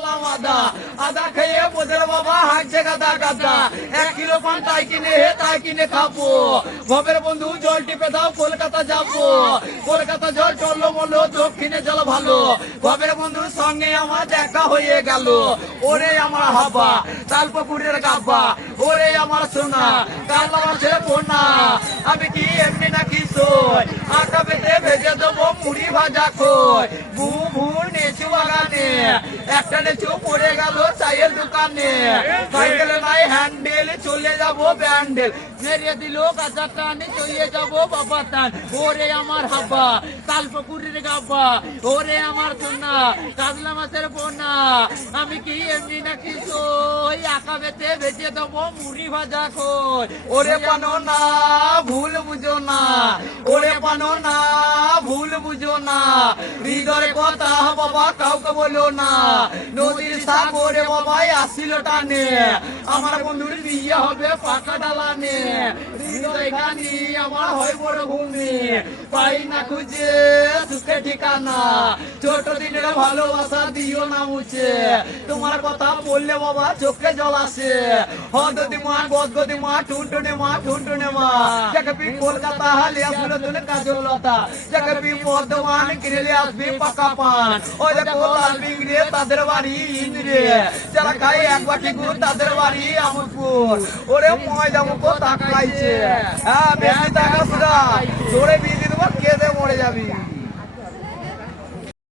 করলাম আদা, আদা খেয়ে বোঝের বাবা হাঁকছে গাদা গাদা, 1 কিলো পান তাই কিনে খাবো। ভবের বন্ধু জল টিপে দাও কলকাতা যাবো, কলকাতা জল চললো বললো দক্ষিণে জল ভালো। ভবের বন্ধুর সঙ্গে আমার দেখা হয়ে গেল, ওরে আমার হাবা তালপুকুরের গাব্বা, ওরে আমার সোনা কালা মাছের পোনা। আমি কি এমনি নাকি সই, আটা পেতে ভেজে দেবো মুড়ি ভাজা খই। ভুর নেচু বাগানে একটা নেচু পড়ে গেল চায়ের দোকানে, সাইকেলে নাই হ্যান্ডেল চলে যাবো ব্যান্ডেল, মেরিয়ে দিল কাঁচা টানে চলে যাবো বাবা টান। ওরে আমার হাবা তালপুকুরের গাব্বা, ওরে আমার সোনা কাজলা মাছের পোনা। আমি কি এমনি নাকি সই, আঁকা বেতে ভেজে দেবো মুড়ি ভাজা খই। ওরে পানো না ভুল বুঝো না, ওরে পানো না ভুল বুঝো না, হৃদয়ের কথা বাবা কাউকে বলো না। নদীর সাগরে বাবা আসিল টানে, আমার বন্ধুর বিয়ে হবে পাকা ডালানে। হৃদয় গানি আমার হয় বড় ঘুমি, পাই না খুঁজে সুখে ঠিকানা। ছোট দিনের ভালোবাসা দিও না মুছে, তোমার কথা বললে বাবা চোখে জল আসে। হদি মা গদগদি মা টুনটুনে মা টুনটুনে মা, যাকে কলকাতা হালে আসলে তুলে কাজল লতা, যাকে বর্ধমান কিনলে আসবি পাকা পান। ওই দেখো লাল বিগড়ে তাদের বাড়ি ইন্দ্রে, যারা খায় এক বাটি গুড় তাদের বাড়ি আমরপুর। ওরে ময়দা মুখো তাকাইছে, হ্যাঁ বেশি টাকা সুদা তোরে বিয়ে দিয়ে দেবো, কেঁদে মরে যাবি।